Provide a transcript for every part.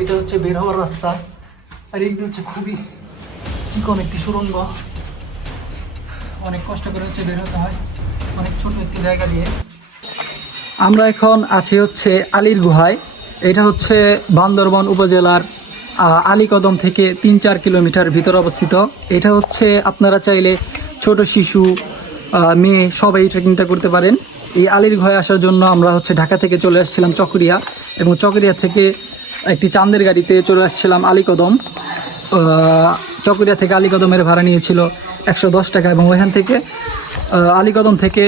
এটা হচ্ছে বের হওয়ার রাস্তা, আর এই হচ্ছে খুবই চিকন একটি সুড়ঙ্গ। অনেক কষ্ট করে হচ্ছে বের হতে হয়, অনেক ছোট একটি জায়গা দিয়ে। আমরা এখন আছি হচ্ছে আলীর গুহায়। এটা হচ্ছে বান্দরবান উপজেলার আলীকদম থেকে 3-4 কিলোমিটার ভিতরে অবস্থিত। এটা হচ্ছে আপনারা চাইলে ছোট শিশু, মেয়ে সবাই ট্রেকিংটা করতে পারেন। এই আলীর গুহায় আসার জন্য আমরা হচ্ছে ঢাকা থেকে চলে আসছিলাম চকরিয়া, এবং চকরিয়া থেকে একটি চাঁদের গাড়িতে চলে আসছিলাম আলীকদম। চকরিয়া থেকে আলীকদমের ভাড়া নিয়েছিল 110 টাকা, এবং ওইখান থেকে আলীকদম থেকে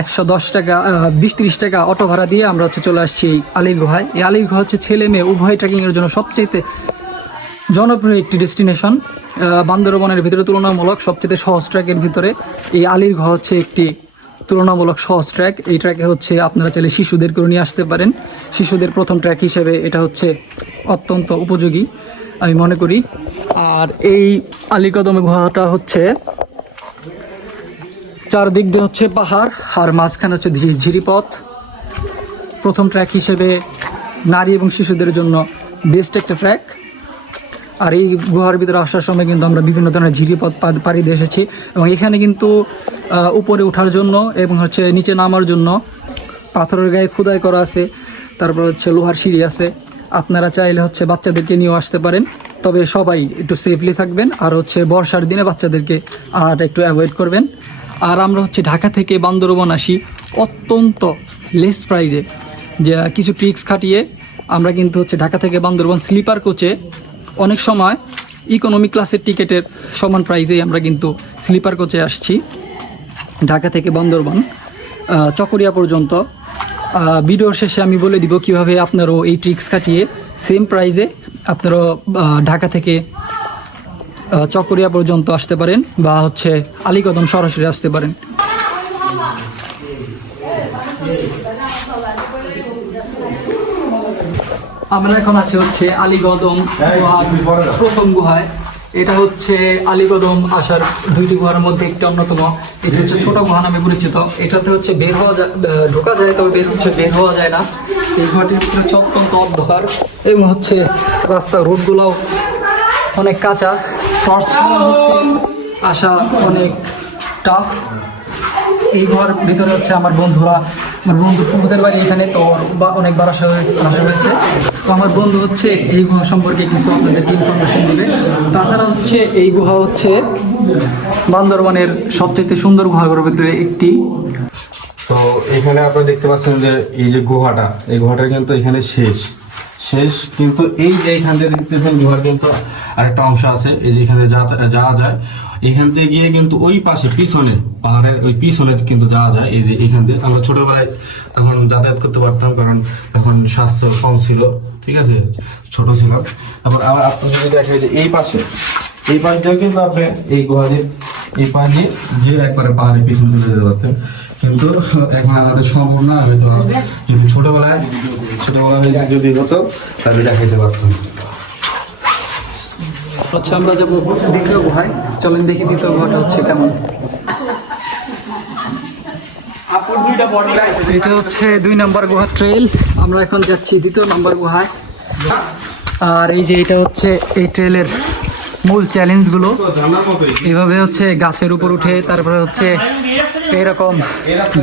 110 টাকা 20-30 টাকা অটো ভাড়া দিয়ে আমরা হচ্ছে চলে আসছি আলীর গুহায়। এই আলীর গুহা হচ্ছে ছেলে মেয়ে উভয় ট্রেকিংয়ের জন্য সবচেয়ে জনপ্রিয় একটি ডেস্টিনেশন। বান্দরবনের ভিতরে তুলনামূলক সবচেয়ে সহজ ট্র্যাকের ভিতরে এই আলীর গুহা হচ্ছে একটি তুলনামূলক সহজ ট্র্যাক। এই ট্র্যাকে হচ্ছে আপনারা চাইলে শিশুদেরকেও নিয়ে আসতে পারেন। শিশুদের প্রথম ট্র্যাক হিসেবে এটা হচ্ছে অত্যন্ত উপযোগী আমি মনে করি। আর এই আলীকদম গুহাটা হচ্ছে চারদিক দিয়ে হচ্ছে পাহাড়, আর মাঝখানে হচ্ছে ঝিরিপথ। প্রথম ট্র্যাক হিসেবে নারী এবং শিশুদের জন্য বেস্ট একটা ট্র্যাক। আর এই গুহার ভিতরে আসার সময় কিন্তু আমরা বিভিন্ন ধরনের ঝিরিপথ পাড়ি দিয়ে এসেছি, এবং এখানে কিন্তু উপরে ওঠার জন্য এবং হচ্ছে নিচে নামার জন্য পাথরের গায়ে খোদাই করা আছে, তারপর হচ্ছে লোহার সিঁড়ি আছে। আপনারা চাইলে হচ্ছে বাচ্চাদেরকে নিয়েও আসতে পারেন, তবে সবাই একটু সেফলি থাকবেন, আর হচ্ছে বর্ষার দিনে বাচ্চাদেরকে একটু অ্যাভয়েড করবেন। আর আমরা হচ্ছে ঢাকা থেকে বান্দরবন আসি অত্যন্ত লেস প্রাইজে, যে কিছু ট্রিক্স খাটিয়ে আমরা কিন্তু হচ্ছে ঢাকা থেকে বান্দরবন স্লিপার কোচে, অনেক সময় ইকোনমি ক্লাসের টিকিটের সমান প্রাইজেই আমরা কিন্তু স্লিপার কোচে আসছি ঢাকা থেকে বান্দরবন চকরিয়া পর্যন্ত। ভিডিওর শেষে আমি বলে দিব কিভাবে আপনারাও এই ট্রিক্স খাটিয়ে সেম প্রাইজে আপনারাও ঢাকা থেকে চকরিয়া পর্যন্ত আসতে পারেন, বা হচ্ছে আলীকদম সরাসরি আসতে পারেন। আমরা এখন আছি হচ্ছে আলীকদম গুহার প্রথম গুহায়। এটা হচ্ছে আলীকদম আসার 2টি গুহার মধ্যে একটি অন্যতম। এটা হচ্ছে ছোট গুহা নামে পরিচিত। এটাতে হচ্ছে বের হওয়া যায়, ঢোকা যায়, তবে বের হওয়া যায় না। এই গুহাটি হচ্ছে অত্যন্ত অন্ধকার, এবং হচ্ছে রাস্তার রোডগুলোও অনেক কাঁচা। টর্চ ছাড়া হচ্ছে আসা অনেক টাফ। এই ঘর ভিতরে হচ্ছে আমার বন্ধুর বন্ধুদের বাড়ি এখানে, তো অনেকবার আসা হয়েছে। তো আমার বন্ধু হচ্ছে এই গুহা সম্পর্কে কিছু আপনাদেরকে ইনফরমেশন দিবে। তাছাড়া হচ্ছে এই গুহা হচ্ছে বান্দরবানের সবচেয়ে সুন্দর গুহাগুলোর ভিতরে একটি। তো এখানে আপনারা দেখতে পাচ্ছেন যে এই যে গুহাটা, এই গুহাটা কিন্তু এখানে শেষ কিন্তু এই যে এখান থেকে দেখতেছেন গুহার কিন্তু আরেকটা অংশ আছে, এই যে এখানে যাওয়া যায়। এখান থেকে গিয়ে কিন্তু ওই পাশে পিছনে পাহাড়ের ওই পিছনে কিন্তু যাওয়া যায়। এই যে এখান থেকে আমরা ছোটবেলায় তখন যাতায়াত করতে পারতাম, কারণ তখন স্বাস্থ্য কম ছিল, ঠিক আছে, ছোট ছিলাম। তারপর আবার আপনাদের যদি দেখা যায় এই পাশ দিয়েও কিন্তু আপনি এই গুহা দিয়ে এই পাশ দিয়ে যে একবারে পাহাড়ের পিছনে চলে যেতে পারতেন, কিন্তু এখন আমাদের সম্ভব না। হয়তো যদি ছোটবেলায় যদি হতো তাহলে দেখাইতে পারতাম। হচ্ছে আমরা যাবো দ্বিতীয় গুহায়। চলেন দেখি দ্বিতীয় গুহাটা হচ্ছে কেমন। এটা হচ্ছে 2 নম্বর গুহা ট্রেল। আমরা এখন যাচ্ছি 2য় নম্বর গুহায়। আর এই যে এটা হচ্ছে এই ট্রেলের মূল চ্যালেঞ্জগুলো। এভাবে হচ্ছে গাছের উপর উঠে তারপরে হচ্ছে এরকম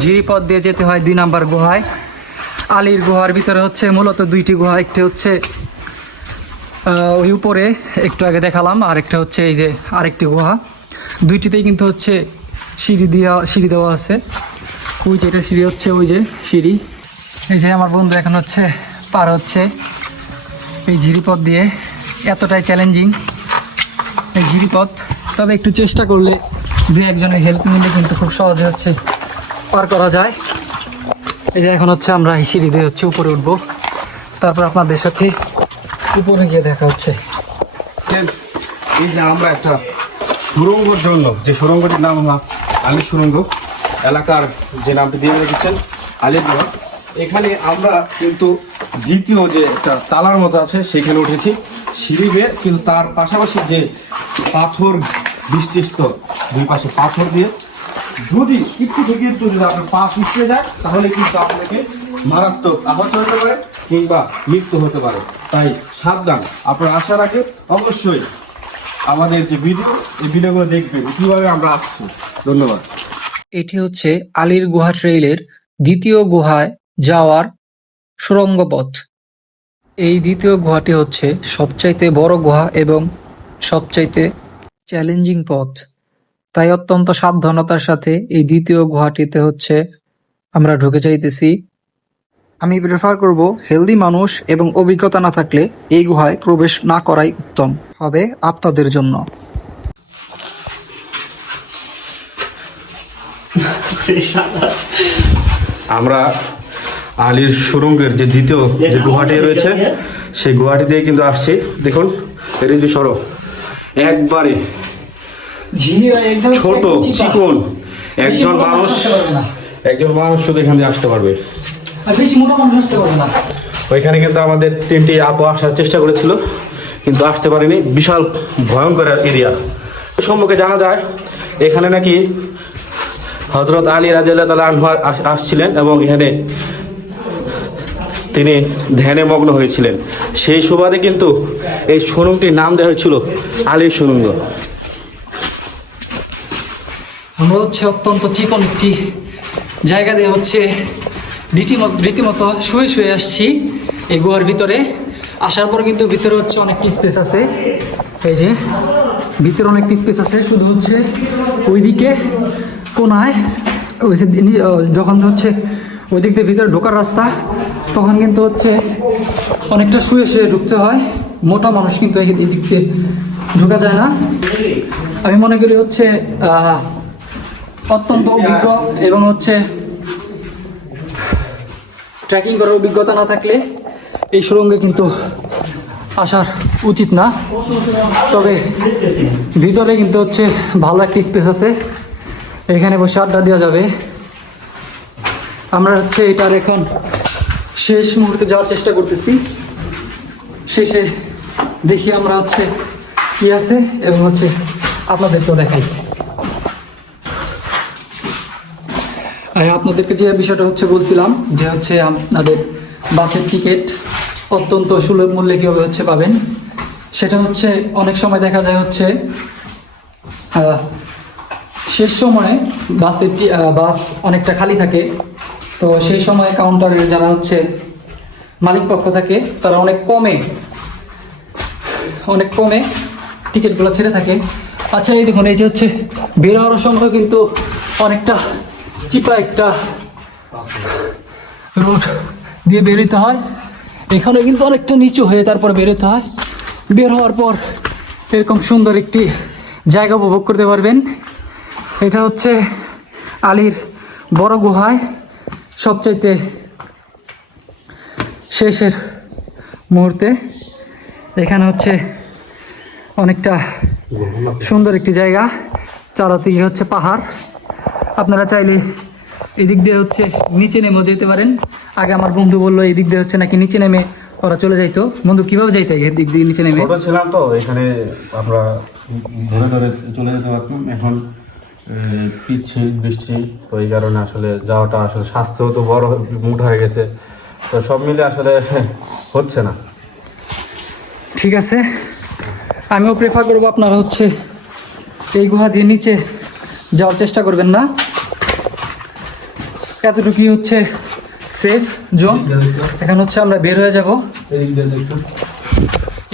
ঝিরিপথ দিয়ে যেতে হয় 2 নম্বর গুহায়। আলীর গুহার ভিতরে হচ্ছে মূলত 2টি গুহা, একটি হচ্ছে ওই উপরে একটু আগে দেখালাম, আর একটা হচ্ছে এই যে আরেকটি গুহা। 2টিতেই কিন্তু হচ্ছে সিঁড়ি দেওয়া আছে। ওই যে এটা সিঁড়ি হচ্ছে, ওই যে সিঁড়ি। এই যে আমার বন্ধু এখন হচ্ছে পার হচ্ছে এই ঝিরিপথ দিয়ে। এতটাই চ্যালেঞ্জিং এই ঝিরিপথ, তবে একটু চেষ্টা করলে 2-1 জনের হেল্প নিলে কিন্তু খুব সহজে হচ্ছে পার করা যায়। এই যে এখন হচ্ছে আমরা এই সিঁড়ি দিয়ে হচ্ছে উপরে উঠবো, তারপর আপনাদের সাথে উপরে গিয়ে দেখা হচ্ছে। এই যে আমরা একটা সুড়ঙ্গর জন্য যে সুড়ঙ্গটির নাম আলী সুড়ঙ্গ, এলাকার যে নামটি দিয়ে রেখেছেন আলীর গুহা, এখানে আমরা কিন্তু দ্বিতীয় যে একটা তালার মতো আছে সেখানে উঠেছি সিঁড়ি বেয়ে, কিন্তু তার পাশাপাশি যে পাথর বিশিষ্ট 2 পাশে পাথর দিয়ে যদি একটু থেকে একটু যদি আপনার পা পিছলে যায় তাহলে কিন্তু আপনাকে মারাত্মক আহত হতে পারে কিংবা মৃত্যু হতে পারে। তাই সাবধান, আপনার আসার আগে অবশ্যই আমাদের যে ভিডিও, এই ভিডিওগুলো দেখবেন কিভাবে আমরা আসছি। ধন্যবাদ। এটি হচ্ছে আলীর গুহা ট্রেইলের দ্বিতীয় গুহায় যাওয়ার সুড়ঙ্গ পথ। এই দ্বিতীয় গুহাটি হচ্ছে সবচাইতে বড় গুহা এবং সবচাইতে চ্যালেঞ্জিং পথ। তাই অত্যন্ত সাবধানতার সাথে এই দ্বিতীয় গুহাটিতে হচ্ছে আমরা ঢুকে যাইতেছি। আমি প্রেফার করব হেলদি মানুষ এবং অভিজ্ঞতা না থাকলে এই গুহায় প্রবেশ না করাই উত্তম হবে আপনাদের জন্য। আমরা আলীর সুড়ঙ্গের যে দ্বিতীয় যে গুহাটি রয়েছে সেই গুহাটি দিয়ে কিন্তু আসছি। দেখুন এর যে সড়ক একবারে ছোট চিকন, একজন মানুষ শুধু এখান দিয়ে আসতে পারবে। ওইখানে কিন্তু আমাদের 3টি আপু আসার চেষ্টা করেছিল কিন্তু আসতে পারেনি। বিশাল ভয়ঙ্কর এরিয়া। সম্মুখে জানা যায় এখানে নাকি হযরত আলী রাদিয়াল্লাহু তাআলা আনহু আসছিলেন এবং এখানে তিনি ধ্যানে মগ্ন হয়েছিলেন। সেই সুবাদে কিন্তু এই সুড়ঙ্গটির নাম দেওয়া হয়েছিল আলীর সুড়ঙ্গ। আমরা হচ্ছে অত্যন্ত চিকন একটি জায়গা দিয়ে হচ্ছে রীতিমতো শুয়ে শুয়ে আসছি এই গুহার ভিতরে। আসার পর কিন্তু ভিতরে হচ্ছে অনেকটি স্পেস আছে। এই যে ভিতরে অনেকটি স্পেস আছে, শুধু হচ্ছে ওইদিকে কোনায় যখন হচ্ছে ওই দিক দিয়ে ভিতরে ঢোকার রাস্তা, তখন কিন্তু হচ্ছে অনেকটা শুয়ে শুয়ে ঢুকতে হয়। মোটা মানুষ কিন্তু এই দিক দিয়ে ঢোকা যায় না। আমি মনে করি হচ্ছে অত্যন্ত অভিজ্ঞ এবং হচ্ছে ট্রেকিং করার অভিজ্ঞতা না থাকলে এই সুড়ঙ্গে কিন্তু আসার উচিত না। তবে ভিতরে কিন্তু হচ্ছে ভালো একটি স্পেস আছে, এখানে বসে আড্ডা দেওয়া যাবে। আমরা হচ্ছে এটার এখন শেষ মুহূর্তে যাওয়ার চেষ্টা করতেছি। শেষে দেখি আমরা হচ্ছে কি আছে এবং হচ্ছে আপনাদেরকেও দেখাই। আর আপনাদেরকে যে বিষয়টা হচ্ছে বলছিলাম যে হচ্ছে আপনাদের বাসের টিকিট অত্যন্ত সুলভ মূল্যে কীভাবে হচ্ছে পাবেন, সেটা হচ্ছে অনেক সময় দেখা যায় হচ্ছে শেষ সময়ে বাস অনেকটা খালি থাকে। তো সেই সময় কাউন্টারের যারা হচ্ছে মালিক পক্ষ থাকে তারা অনেক কমে টিকিটগুলো ছেড়ে থাকে। আচ্ছা এই দেখুন, এই যে হচ্ছে বের হওয়ার সময় কিন্তু অনেকটা চিপা একটা রোড দিয়ে বেরোতে হয়। এখানে কিন্তু অনেকটা নিচু হয়ে তারপর বেরোতে হয়। বের হওয়ার পর এরকম সুন্দর একটি জায়গা উপভোগ করতে পারবেন। এটা হচ্ছে আলীর বড় গুহায় সবচাইতে শেষের মুহূর্তে। এখানে হচ্ছে অনেকটা সুন্দর একটি জায়গা, চারদিকে হচ্ছে পাহাড়। আপনারা চাইলে এদিক দিয়ে হচ্ছে নিচে নেমেও যেতে পারেন। আগে আমার বন্ধু বললো এই দিক দিয়ে হচ্ছে নাকি নিচে নেমে ওরা চলে যাইতো। বন্ধু কিভাবে যাইতে এর দিক দিয়ে নিচে নেমে? ছোট ছিলাম তো এখানে আমরা ধরে ধরে চলে যেতে পারতাম। এখন পিচ্ছিল বৃষ্টি, তো এই কারণে আসলে যাওয়াটা আসলে স্বাস্থ্যও তো বড় মুঠ হয়ে গেছে, তো সব মিলে আসলে হচ্ছে না। ঠিক আছে, আমিও প্রেফার করবো আপনারা হচ্ছে এই গুহা দিয়ে নিচে যাওয়ার চেষ্টা করবেন না। এতটুকুই হচ্ছে সেফ জোন। এখন হচ্ছে আমরা বের হয়ে যাব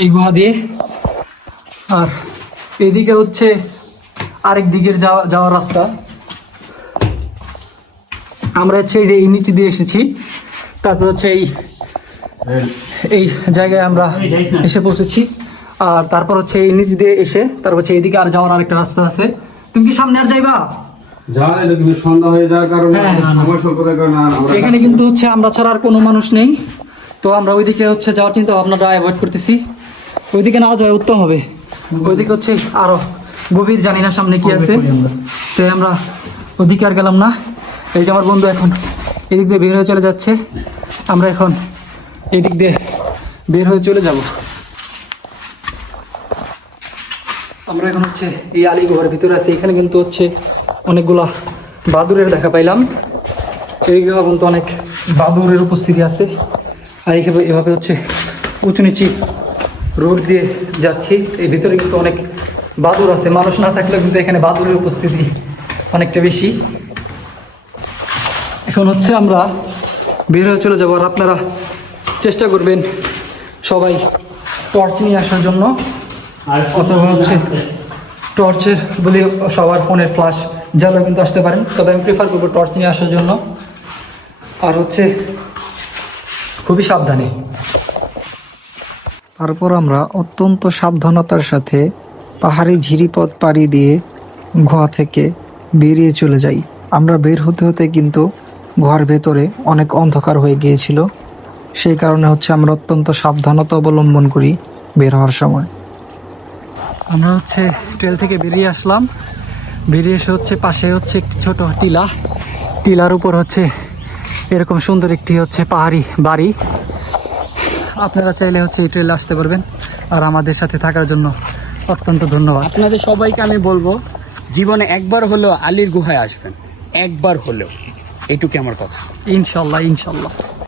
এই গুহা দিয়ে। আর এদিকে হচ্ছে আরেক দিকের যাওয়ার রাস্তা। আমরা হচ্ছে এই যে এই নিচে দিয়ে এসেছি, তারপর হচ্ছে এই জায়গায় আমরা এসে পৌঁছেছি। আর তারপর হচ্ছে এই নিচ দিয়ে এসে তারপর হচ্ছে এইদিকে আর যাওয়ার আরেকটা রাস্তা আছে। তুমি কি সামনে আর যাইবা? সন্ধ্যা হয়ে যাওয়ার কারণে সময় স্বল্পতার কারণে এখানে কিন্তু হচ্ছে আমরা ছাড়া আর কোনো মানুষ নেই, তো আমরা ওইদিকে হচ্ছে যাওয়ার চিন্তা ভাবনাটা অ্যাভয়েড করতেছি। ওইদিকে না যাওয়া উত্তম হবে। ওইদিকে হচ্ছে আরো গভীর, জানি না সামনে কি আছে, তাই আমরা ওদিকে আর গেলাম না। এই যে আমার বন্ধু এখন এদিক দিয়ে বের হয়ে চলে যাচ্ছে, আমরা এখন এদিক দিয়ে বের হয়ে চলে যাব। আমরা এখন হচ্ছে এই আলী গুহার ভিতরে আছি। এখানে কিন্তু হচ্ছে অনেকগুলা বাদুরের দেখা পাইলাম। এই গুহা কিন্তু অনেক বাদুরের উপস্থিতি আছে। আর এভাবে হচ্ছে উঁচু নিচু রোড দিয়ে যাচ্ছি। এই ভিতরে কিন্তু অনেক বাদুর আছে, মানুষ না থাকলেও কিন্তু এখানে বাদুরের উপস্থিতি অনেকটা বেশি। এখন হচ্ছে আমরা বের হয়ে চলে যাবো। আর আপনারা চেষ্টা করবেন সবাই টর্চ নিয়ে আসার জন্য, অথবা হচ্ছে টর্চের বলে সবার ফোনের ফ্ল্যাশ জ্বালা কিন্তু আসতে পারেন, তবে আমি প্রেফার করবো টর্চ নিয়ে আসার জন্য। আর হচ্ছে খুবই সাবধানে। তারপর আমরা অত্যন্ত সাবধানতার সাথে পাহাড়ি ঝিরিপথ পাড়ি দিয়ে গুহা থেকে বেরিয়ে চলে যাই। আমরা বের হতে হতে কিন্তু গুহার ভেতরে অনেক অন্ধকার হয়ে গিয়েছিল, সেই কারণে হচ্ছে আমরা অত্যন্ত সাবধানতা অবলম্বন করি বের হওয়ার সময়। আমরা হচ্ছে ট্রেল থেকে বেরিয়ে আসলাম। বেরিয়ে এসে হচ্ছে পাশে হচ্ছে একটি ছোট টিলা, টিলার উপর হচ্ছে এরকম সুন্দর একটি হচ্ছে পাহাড়ি বাড়ি। আপনারা চাইলে হচ্ছে এই ট্রেলে আসতে পারবেন। আর আমাদের সাথে থাকার জন্য অত্যন্ত ধন্যবাদ। আপনাদের সবাইকে আমি বলবো জীবনে একবার হলেও আলীর গুহায় আসবেন, একবার হলেও, এইটুকু আমার কথা। ইনশাল্লাহ ইনশাল্লাহ।